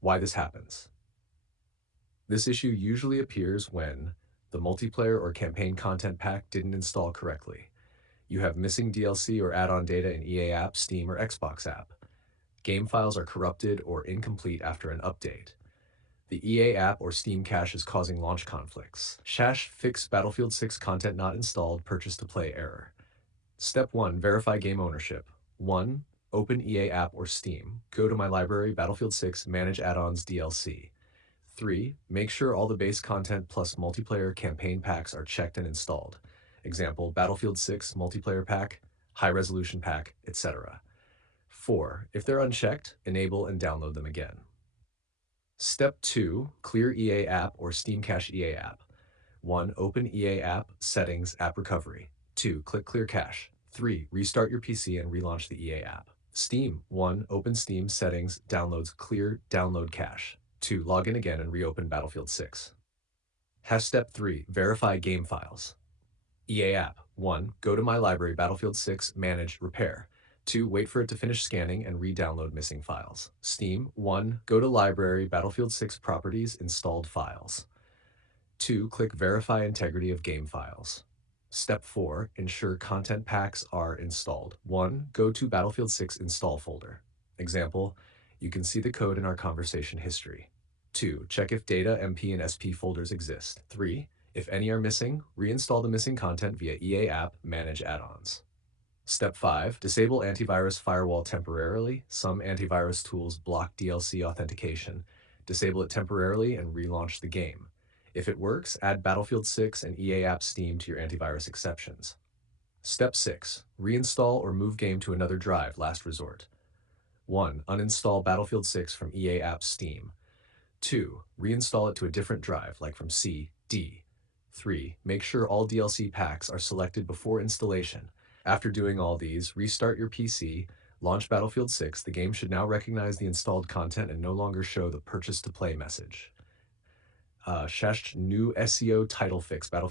Why this happens. This issue usually appears when the multiplayer or campaign content pack didn't install correctly. You have missing DLC or add-on data in EA app, Steam, or Xbox app. Game files are corrupted or incomplete after an update. The EA app or Steam cache is causing launch conflicts. Shash fix Battlefield 6 content not installed, purchase to play error. Step 1, verify game ownership. 1. Open EA app or Steam. Go to My Library, Battlefield 6, manage add-ons DLC. 3. Make sure all the base content plus multiplayer campaign packs are checked and installed. Example, Battlefield 6 multiplayer pack, high resolution pack, etc. 4. If they're unchecked, enable and download them again. Step 2, clear EA app or Steam Cache EA app. 1. Open EA app, settings, app recovery. 2. Click clear cache. 3. Restart your PC and relaunch the EA app. Steam. 1. Open Steam, settings, downloads, clear, download cache. 2. Log in again and reopen Battlefield 6. Step 3, verify game files. EA app. 1. Go to My Library, Battlefield 6, manage, repair. 2. Wait for it to finish scanning and re-download missing files. Steam. 1. Go to Library, Battlefield 6 properties, installed files. 2. Click verify integrity of game files. Step 4. Ensure content packs are installed. 1. Go to Battlefield 6 install folder. Example, you can see the code in our conversation history. 2. Check if data, MP, and SP folders exist. 3. If any are missing, reinstall the missing content via EA app, manage add-ons. Step 5. Disable antivirus firewall temporarily. Some antivirus tools block DLC authentication. Disable it temporarily and relaunch the game. If it works, add Battlefield 6 and EA app Steam to your antivirus exceptions. Step 6. Reinstall or move game to another drive, last resort. 1. Uninstall Battlefield 6 from EA app Steam. 2. Reinstall it to a different drive, like from C, D. 3. Make sure all DLC packs are selected before installation. After doing all these, restart your PC, launch Battlefield 6. The game should now recognize the installed content and no longer show the purchase to play message. Shash new SEO title fix, Battlefield